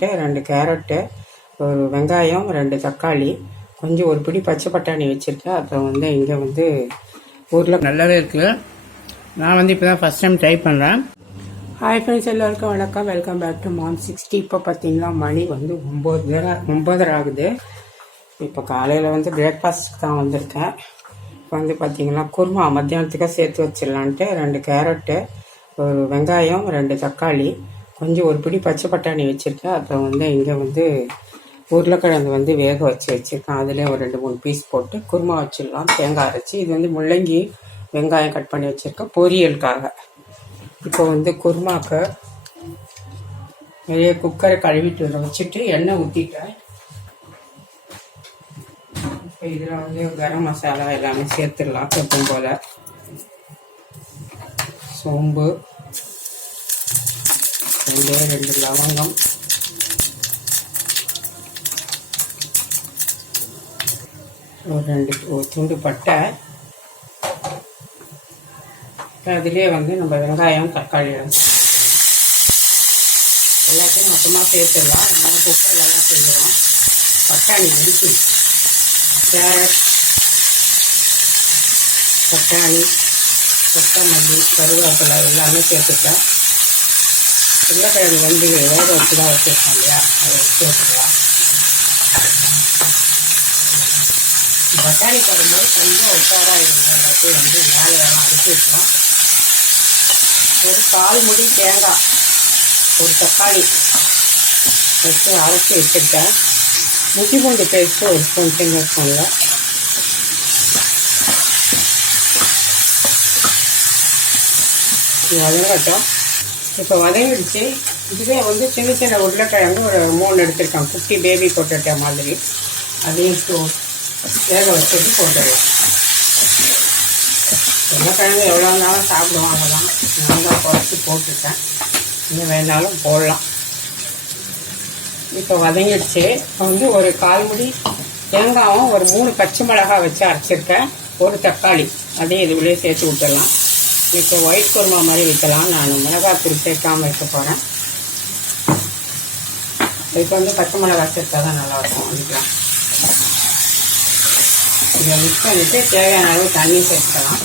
வச்சிடலான்ட்டு ரெண்டு கேரட்டு ஒரு வெங்காயம் ரெண்டு தக்காளி கொஞ்சம் ஒரு பிடி பச்சை பட்டாணி வச்சுருக்கேன். அப்புறம் வந்து இங்கே வந்து ஊரில் நல்லாவே இருக்குது நான் வந்து இப்போ தான் ஃபஸ்ட் டைம் ட்ரை பண்ணுறேன் ஹாய் ஃப்ரெண்ட்ஸ் எல்லாருக்கும் வணக்கம். Welcome back to mom sixty இப்போ பார்த்தீங்கன்னா மணி வந்து ஒம்பதரை ஒம்பதரை ஆகுது. இப்போ காலையில் வந்து பிரேக்ஃபாஸ்ட்டுக்கு தான் வந்திருக்கேன். இப்போ வந்து பார்த்தீங்கன்னா குருமா மத்தியானத்துக்காக சேர்த்து வச்சிடலான்ட்டு ரெண்டு கேரட்டு ஒரு வெங்காயம் ரெண்டு தக்காளி கொஞ்சம் ஒரு பிடி பச்சை பட்டாணி வச்சுருக்கேன். அப்புறம் வந்து இங்கே வந்து உருளைக்கிழங்கு வந்து வேக வச்சு வச்சுருக்கேன். அதிலே ஒரு ரெண்டு மூணு பீஸ் போட்டு குருமா வச்சிடலாம். தேங்காய் அரைச்சி. இது வந்து முள்ளங்கி வெங்காயம் கட் பண்ணி வச்சுருக்கேன். பொரியலுக்காக. இப்போ வந்து குருமாக்கு நிறைய குக்கரை கழுவிட்டு வச்சுட்டு எண்ணெய் ஊற்றிட்டேன் இப்போ இதில் வந்து கரம் மசாலா எல்லாமே சேர்த்துடலாம். எப்பவும் போல். சோம்பு. ரெண்டு ரெண்டு லவங்கம். ஒரு ரெண்டு ஒரு துண்டு பட்டை. அதிலே வந்து நம்ம வெங்காயம் தக்காளி எல்லாத்தையும் மொத்தமாக சேர்த்துடலாம். அதனால எல்லாம் செய்கிறோம் பட்டாணி வெடிச்சு கேரட் பட்டாணி கொத்தமல்லி கருவேப்பிலை எல்லாமே சேர்த்துட்டேன். உருளைக்கிழங்கு வந்து வேக வச்சு தான் வச்சுருக்கோம் இல்லையா? அதை சேர்த்துக்கலாம். பட்டாணி போடும்போது கொஞ்சம் உஷாராக இருங்க. வந்து மேலே எல்லாம் அடிச்சு வைக்கலாம் ஒரு கால் முடி தேங்காய் ஒரு தக்காளி வச்சு அரைச்சி வச்சுருக்கேன். முட்டி பூண்டு பேஸ்ட்டு ஒரு ஸ்பூன் சின்ன ஸ்பூனில் வதங்கட்டும். இப்போ வதங்கிடுச்சு. இதுவே வந்து சின்ன சின்ன உருளைக்கிழங்கு ஒரு மூணு எடுத்திருக்கேன். குட்டி பேபி போட்டுட்ட மாதிரி. அதையும் ஸ்டோ- வேக வச்சுட்டு போட்டுடலாம். உருளைக்கிழங்கு எவ்வளோ சாப்பிடுவோம் அதெல்லாம். நான் தான் குறைச்சி போட்டுட்டேன் இன்னும் வேணாலும் போடலாம். இப்போ வதங்கிடுச்சு. இப்போ வந்து ஒரு கால் முடி தேங்காயும் ஒரு மூணு பச்சை மிளகாய் வச்சு அரைச்சிருக்கேன். ஒரு தக்காளி. அதையும் இதுக்குள்ளேயே சேர்த்து விட்டுடலாம் இப்போ ஒயிட் குருமா மாதிரி வைக்கலாம். நான் மிளகாத்தூள் சேர்க்காமல் வைக்க போகிறேன் இப்போ வந்து பச்சை மிளகாய் சேர்த்தா தான் நல்லாயிருக்கும் அதுக்கெலாம் இதை மிக்ஸ் பண்ணிவிட்டு தேவையான அளவு தண்ணி சேர்த்துக்கலாம்.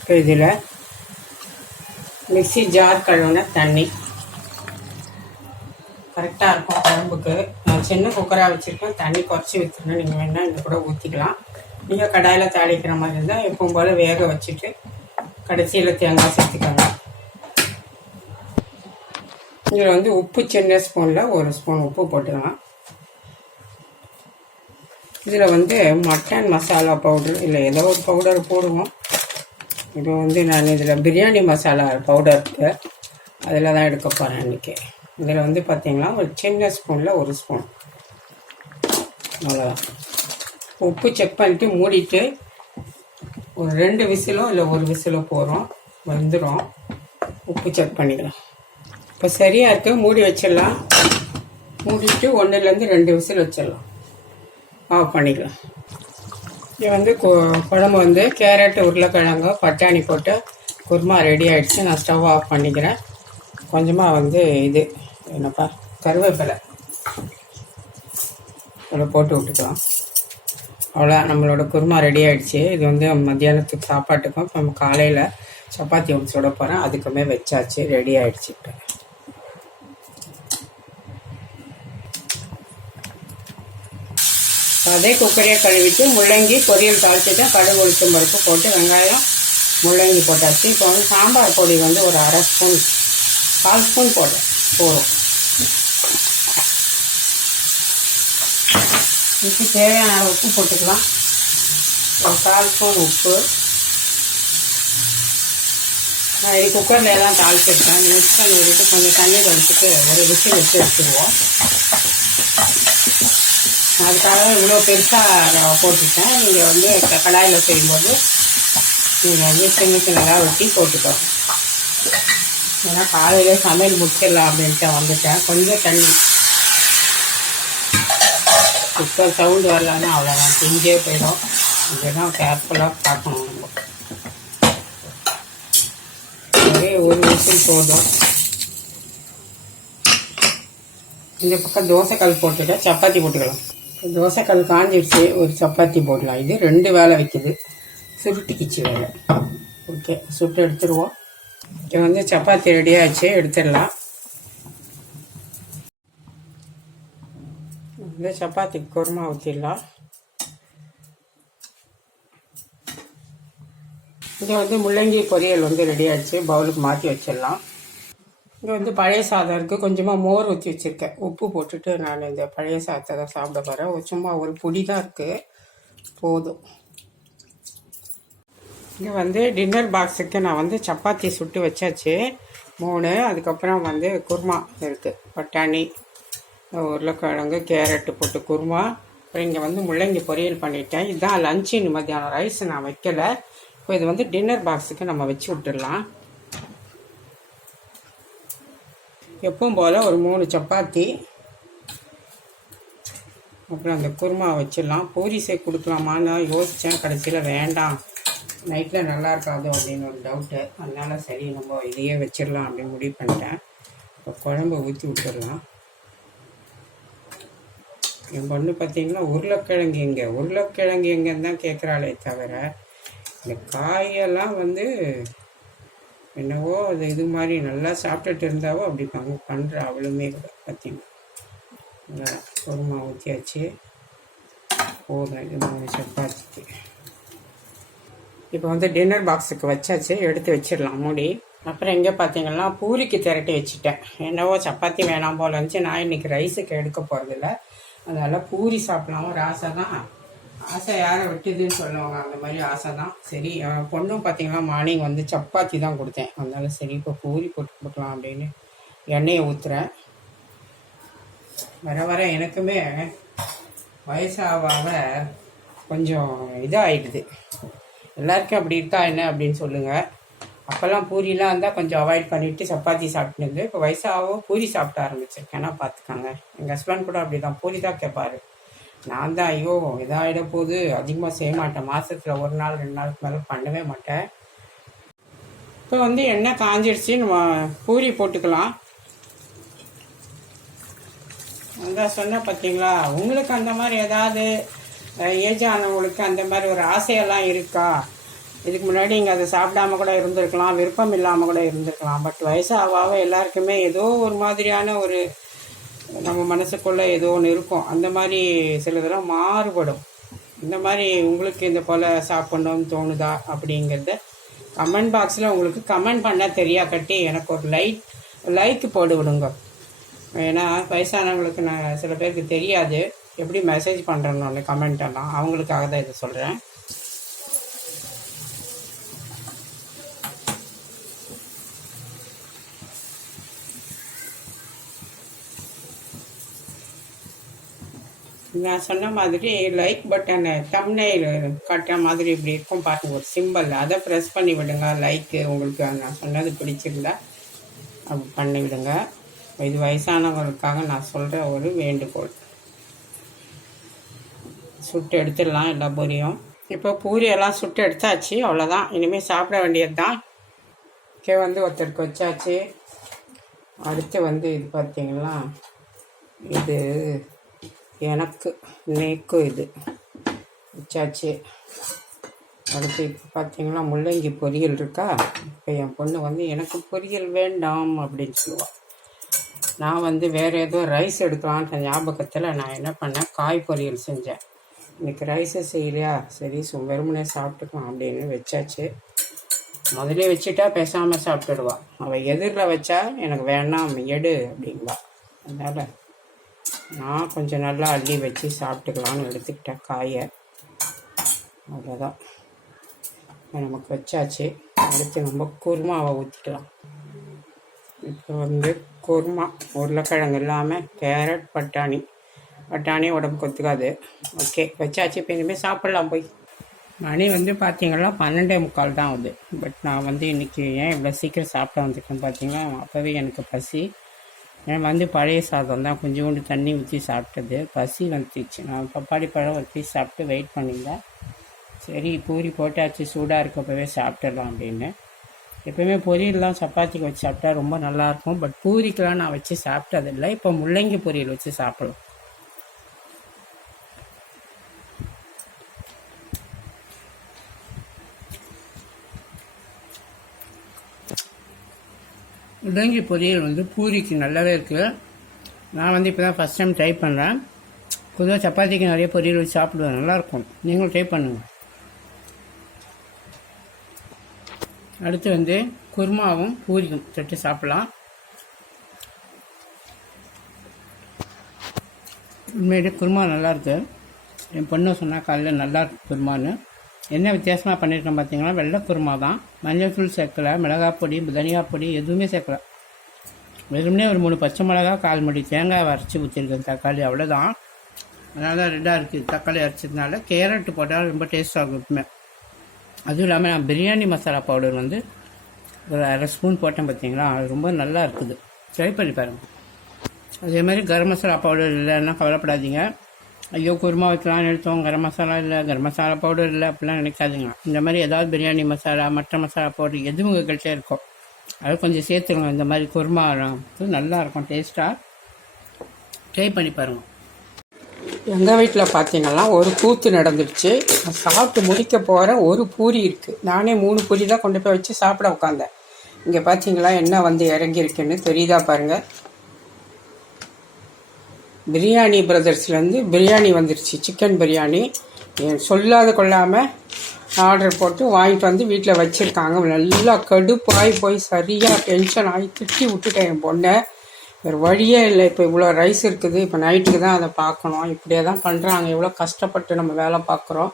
இப்போ இதில் மிக்சி ஜார் கழுவுன தண்ணி. கரெக்டாக இருக்கும் குழம்புக்கு. நான் சின்ன குக்கராக வச்சுருக்கேன். தண்ணி குறைச்சி வச்சுருந்தேன் நீங்கள் வேணால் இது கூட ஊற்றிக்கலாம் நீங்கள் கடாயில் தாளிக்கிற மாதிரி இருந்தால் எப்பவும் போல் வேக வச்சுட்டு கடைசியில் தேங்காய் சேர்த்துக்கோங்க. இதில் வந்து உப்பு சின்ன ஸ்பூனில் ஒரு ஸ்பூன் உப்பு போட்டுக்கலாம். இதில் வந்து மட்டன் மசாலா பவுடர் இல்லை ஏதோ ஒரு பவுடர் போடுவோம். இப்போ வந்து நான் இதில் பிரியாணி மசாலா பவுடர் இருக்குது அதில் தான் எடுக்க போகிறேன் இன்றைக்கி இதில் வந்து பார்த்தீங்கன்னா ஒரு சின்ன ஸ்பூனில் ஒரு ஸ்பூன். அவ்வளோதான் உப்பு செக் பண்ணிட்டு மூடிட்டு ஒரு ரெண்டு விசிலோ இல்லை ஒரு விசிலோ போகிறோம் வந்துடும் உப்பு செக் பண்ணிக்கலாம். இப்போ சரியாக இருக்கு மூடி வச்சிடலாம். மூடிட்டு ஒன்றுலேருந்து ரெண்டு விசில் வச்சிடலாம். ஆஃப் பண்ணிக்கலாம். இது வந்து குழம்பு வந்து கேரட் உருளைக்கிழங்கு பட்டாணி போட்டு குருமா ரெடி ஆகிடுச்சு நான் ஸ்டவ் ஆஃப் பண்ணிக்கிறேன். கொஞ்சமாக வந்து இது என்னப்பா? கருவேப்பிலை. இதில் போட்டு விட்டுக்கலாம். அவ்வளோ நம்மளோட குருமா ரெடி ஆகிடுச்சு இது வந்து மத்தியானத்துக்கு சாப்பாட்டுக்கும் நம்ம காலையில் சப்பாத்தி ஒன்று சுட போகிறேன் அதுக்குமே வச்சாச்சு ரெடி ஆகிடுச்சு இப்போ. அதே குக்கரையே கழுவிட்டு முள்ளங்கி பொரியல் தாளிச்சுட்டு கடுகு உளுத்தம் பருப்பு போட்டு வெங்காயம் முள்ளங்கி போட்டாச்சு. இப்போ வந்து சாம்பார் பொடி வந்து ஒரு அரை ஸ்பூன் கால் ஸ்பூன் போட்டேன் போதும் இதுக்கு தேவையான அளவு உப்பு போட்டுக்கலாம். ஒரு கால் ஸ்பூன் உப்பு. நான் இது குக்கரில் எல்லாம் தாளிச்சிருக்கேன். மிக்ஸ் பண்ணி விட்டுட்டு கொஞ்சம் தண்ணி கழிச்சிட்டு ஒரு விசில் வச்சு வச்சுருவோம் அதுக்காக இவ்வளோ பெருசாக போட்டுட்டேன் நீங்கள் வந்து கடாயில் செய்யும்போது நீங்கள் வந்து சின்ன சின்னதாக வெட்டி போட்டுக்கோங்க. ஏன்னா காலையிலே சமையல் முடிச்சிடலாம் அப்படின்ட்டு வந்துட்டேன். கொஞ்சம் தண்ணி. குக்கர் சவுண்டு வரலன்னா அவ்வளோதான் செஞ்சே போயிடும். இதெல்லாம் கேர்ஃபுல்லாக பார்க்கணும் நம்ம. ஒரு விசில் போதும். இந்த பக்கம் தோசைக்கல் போட்டுட்டா சப்பாத்தி போட்டுக்கலாம். தோசைக்கல் காஞ்சிடுச்சு ஒரு சப்பாத்தி போடலாம். இது ரெண்டு வேலை வைக்குது. சுருட்டிக்கிச்சு வேலை. ஓகே சுட்டு எடுத்துருவோம். இது வந்து சப்பாத்தி ரெடியாச்சு எடுத்துடலாம். வந்து சப்பாத்தி குருமா ஊற்றிடலாம் இங்கே வந்து முள்ளங்கி பொரியல் வந்து ரெடி பவுலுக்கு மாற்றி வச்சிடலாம். இங்கே வந்து பழைய சாதம் இருக்குது கொஞ்சமாக மோர் ஊற்றி வச்சுருக்கேன். உப்பு போட்டுட்டு நான் இந்த பழைய சாதத்தை தான் சாப்பிட போகிறேன் சும்மா ஒரு பொடி தான் இருக்குது போதும். இங்கே வந்து டின்னர் பாக்ஸுக்கு நான் வந்து சப்பாத்தி சுட்டு வச்சாச்சு. மூணு அதுக்கப்புறம் வந்து குருமா இருக்குது பட்டாணி உருளைக்கிழங்கு கேரட்டு போட்டு குருமா. அப்புறம் இங்கே வந்து முள்ளங்கி பொரியல் பண்ணிட்டேன். இதுதான் லஞ்சு மத்தியானம். ரைஸ் நான் வைக்கலை. இப்போ இது வந்து டின்னர் பாக்ஸுக்கு நம்ம வச்சு விட்டுடலாம். எப்பவும் போல் ஒரு மூணு சப்பாத்தி. அப்புறம் அந்த குருமா வச்சிடலாம். பூரிசை கொடுக்கலாமான்னு யோசித்தேன் கடைசியில் வேண்டாம். நைட்டில் நல்லா இருக்காது அப்படின்னு ஒரு டவுட்டு அதனால் சரி நம்ம இதையே வச்சிடலாம் அப்படின்னு முடிவு பண்ணிட்டேன். இப்போ குழம்பு ஊற்றி விட்டுடலாம். என் பொண்ணு பார்த்தீங்கன்னா உருளைக்கிழங்கு எங்கே உருளைக்கிழங்கு எங்கேன்னு தான் கேட்குறாளே தவிர இந்த காயெல்லாம் வந்து என்னவோ அது இது மாதிரி நல்லா சாப்பிட்டுட்டு இருந்தாவோ அப்படி பங்கு பண்ணுற அவளுமே கூட பார்த்தீங்கன்னா. நல்லா குருமா ஊற்றியாச்சு போதும் இது மாதிரி சப்பாத்திக்கு. இப்போ வந்து டின்னர் பாக்ஸுக்கு வச்சாச்சு எடுத்து வச்சிடலாம் மூடி. அப்புறம் எங்கே பார்த்தீங்கன்னா பூரிக்கு திரட்டி வச்சுட்டேன். என்னவோ சப்பாத்தி வேணாம் போல இருந்துச்சு. நான் இன்னைக்கு ரைஸுக்கு எடுக்க போகிறதில்ல அதனால் பூரி சாப்பிடலாம்? ஒரு ஆசை தான். ஆசை யாரை விட்டுதுன்னு சொல்லுவாங்க அந்த மாதிரி ஆசை தான். சரி பொண்ணும் பார்த்தீங்கன்னா மார்னிங் வந்து சப்பாத்தி தான் கொடுத்தேன். அதனால சரி இப்போ பூரி போட்டு கொடுக்கலாம் அப்படின்னு எண்ணெயை ஊற்றுறேன் வர வர எனக்குமே வயசாக கொஞ்சம் இதாகிடுது எல்லாருக்கும் அப்படி இருக்கா என்ன அப்படின்னு சொல்லுங்கள் அப்போல்லாம் பூரிலாம் இருந்தால் கொஞ்சம் அவாய்ட் பண்ணிவிட்டு சப்பாத்தி சாப்பிட்டுருந்து இப்போ வயசாகவும் பூரி சாப்பிட ஆரம்பிச்சிருக்கேன். பார்த்துக்கோங்க எங்கள் ஹஸ்பண்ட் கூட அப்படி தான் பூரி தான் கேட்பார் நான் தான் ஐயோ இதாகிட போது அதிகமாக செய்ய மாட்டேன். மாதத்தில் ஒரு நாள் ரெண்டு நாளுக்கு மேலே பண்ணவே மாட்டேன். இப்போ வந்து எண்ணெய் காஞ்சிடுச்சு நம்ம பூரி போட்டுக்கலாம். அதான் சொன்ன பார்த்தீங்களா உங்களுக்கு அந்த மாதிரி ஏதாவது ஏஜ் ஆனவங்களுக்கு அந்த மாதிரி ஒரு ஆசையெல்லாம் இருக்கா? இதுக்கு முன்னாடி இங்கே அதை சாப்பிடாம கூட இருந்திருக்கலாம் விருப்பம் இல்லாமல் கூட இருந்திருக்கலாம். பட் வயசாக எல்லாருக்குமே ஏதோ ஒரு மாதிரியான ஒரு நம்ம மனசுக்குள்ளே ஏதோ ஒன்று இருக்கும். அந்த மாதிரி சிலதெல்லாம் மாறுபடும். இந்த மாதிரி உங்களுக்கு இந்த போல் சாப்பிட்ணும்னு தோணுதா அப்படிங்கிறத கமெண்ட் பாக்ஸில் உங்களுக்கு கமெண்ட் பண்ணால் தெரியா கட்டி எனக்கு ஒரு லைக் லைக் போட்டு விடுங்க. ஏன்னா வயசானவங்களுக்கு நான் சில பேருக்கு தெரியாது. எப்படி மெசேஜ் பண்ணுறேன்னு கமெண்ட் எல்லாம் அவங்களுக்காக தான் இதை சொல்கிறேன் நான் சொன்ன மாதிரி லைக் பட்டனை தம்னையில் கட்டுற மாதிரி இப்படி இருக்கும் பாருங்க ஒரு சிம்பிள் அதை ப்ரெஸ் பண்ணி விடுங்க லைக்கு உங்களுக்கு நான் சொன்னது பிடிச்சிருந்தா அப்படி பண்ணி விடுங்க. இது வயசானவங்களுக்காக நான் சொல்கிற ஒரு வேண்டுகோள். சுட்டு எடுத்துடலாம் எல்லா பூரியும். இப்போ பூரியெல்லாம் சுட்டு எடுத்தாச்சு அவ்வளோதான். இனிமேல் சாப்பிட வேண்டியது தான் கே வந்து ஒருத்தருக்கு வச்சாச்சு. அடுத்து வந்து இது பார்த்திங்களா? இது எனக்கு நேக்கு இது வச்சாச்சு. அடுத்து இப்போ பார்த்தீங்கன்னா முள்ளங்கி பொரியல் இருக்கா? இப்போ என் பொண்ணு வந்து எனக்கு பொரியல் வேண்டாம் அப்படின்னு சொல்லுவாள் நான் வந்து வேறு ஏதோ ரைஸ் எடுக்கலான்ற ஞாபகத்தில் நான் என்ன பண்ணேன் காய் பொரியல் செஞ்சேன். இன்னைக்கு ரைஸை செய்யலையா சரி சு வெறுமனே சாப்பிட்டுக்கலாம் அப்படின்னு வச்சாச்சு. முதலே வச்சுட்டா பேசாமல் சாப்பிட்டுடுவா. அவள் எதிரில் வச்சா எனக்கு வேணாம் எடு அப்படிங்களா அதனால் நான் கொஞ்சம் நல்லா அள்ளி வச்சு சாப்பிட்டுக்கலான்னு எடுத்துக்கிட்டேன் காயை. அவ்வளோதான் நமக்கு வச்சாச்சு. அடுத்து நம்ம குருமாவை ஊற்றிக்கலாம் இப்போ வந்து குருமா உருளைக்கிழங்கு இல்லாமல் கேரட் பட்டாணி. பட்டாணி உடம்புக்கு ஒத்துக்காது. ஓகே வச்சாச்சு. இப்போ இனிமேல் சாப்பிட்லாம் போய். மணி வந்து பார்த்தீங்கன்னா பன்னெண்டே முக்கால் தான் ஆகுது. பட் நான் வந்து இன்றைக்கி ஏன் இவ்வளோ சீக்கிரம் சாப்பிட வந்திருக்கேன் பார்த்தீங்கன்னா அப்போவே எனக்கு பசி. நான் வந்து பழைய சாதம் தான். கொஞ்சோண்டு தண்ணி ஊற்றி சாப்பிட்டது. பசி வந்துச்சு. நான் பப்பாளி பழம் ஊற்றி சாப்பிட்டு வெயிட் பண்ணியிருந்தேன். சரி பூரி போட்டாச்சு. சூடாக இருக்கப்பவே சாப்பிட்டுடலாம் அப்படின்னு. எப்போயுமே பொரியல்லாம் சப்பாத்திக்கு வச்சு சாப்பிட்டா ரொம்ப நல்லாயிருக்கும் பட் பூரிக்கெலாம் நான் வச்சு சாப்பிட்டதில்லை. இப்போ முள்ளங்கி பொரியல் வச்சு சாப்பிடலாம் முள்ளங்கி பொரியல் வந்து பூரிக்கு நல்லாவே இருக்குது நான் வந்து இப்போ தான் ஃபஸ்ட் டைம் ட்ரை பண்ணுறேன் பொதுவாக சப்பாத்திக்கு நிறைய பொரியல் வச்சு சாப்பிடுவேன். நல்லாயிருக்கும். நீங்களும் ட்ரை பண்ணுங்கள் அடுத்து வந்து குருமாவும் பூரியும் தொட்டு சாப்பிடலாம். உண்மையிலே குருமா நல்லாயிருக்கு என் பொண்ணு சொன்னால் காலையில் நல்லா இருக்கு குருமான்னு. என்ன வித்தியாசமாக பண்ணியிருக்கேன் பார்த்தீங்கன்னா வெள்ளை குருமா தான். மஞ்சள் தூள் சேர்க்கல மிளகாய் பொடி தனியா பொடி எதுவுமே சேர்க்கல. வெறுமனே ஒரு மூணு பச்சை மிளகா கால் மடி தேங்காய் அரைச்சி ஊற்றிருக்கேன் தக்காளி அவ்வளோதான் அதனால தான் ரெண்டாக இருக்குது தக்காளி அரைச்சதுனால கேரட் போட்டால் ரொம்ப டேஸ்ட்டாக ஆகும் அதுவும் இல்லாமல் நான் பிரியாணி மசாலா பவுடர் வந்து ஒரு அரை ஸ்பூன் போட்டேன் பார்த்தீங்களா அது ரொம்ப நல்லா இருக்குது. ட்ரை பண்ணி பாருங்கள் அதே மாதிரி கரம் மசாலா பவுடர் இல்லைன்னா கவலைப்படாதீங்க. ஐயோ குருமா வைக்கலாம்னு எடுத்தோம். கரம் மசாலா இல்லை கரம் மசாலா பவுடர் இல்லை அப்படிலாம் நினைக்காதுங்க. இந்த மாதிரி ஏதாவது பிரியாணி மசாலா மற்ற மசாலா பவுடர் எது உங்கள்கிட்ட இருக்கும் அதை கொஞ்சம் சேர்த்துருங்க. இந்த மாதிரி குருமா நல்லா இருக்கும் டேஸ்ட்டாக ட்ரை பண்ணி பாருங்கள் எங்கள் வீட்டில் பார்த்தீங்கன்னா ஒரு கூத்து நடந்துடுச்சு நான் சாப்பிட்டு முடிக்க போகிற ஒரு பூரி இருக்குது நானே மூணு பூரி தான் கொண்டு போய் வச்சு சாப்பிட உட்காந்தேன் இங்கே பார்த்தீங்களா என்ன வந்து இறங்கியிருக்குன்னு தெரியுதா பாருங்கள் பிரியாணி பிரதர்ஸ்லேருந்து பிரியாணி வந்துருச்சு சிக்கன் பிரியாணி. சொல்லாத கொள்ளாமல் ஆர்டர் போட்டு வாங்கிட்டு வந்து வீட்டில் வச்சுருக்காங்க. நல்லா கடுப்பாகி போய் சரியாக டென்ஷன் ஆகி திட்டி விட்டுட்டேன் என் பொண்ணை. வேறு வழியே இல்லை. இப்போ இவ்வளோ ரைஸ் இருக்குது. இப்போ நைட்டுக்கு தான் அதை பார்க்கணும். இப்படியே தான் பண்ணுறாங்க எவ்வளோ கஷ்டப்பட்டு நம்ம வேலை பார்க்குறோம்.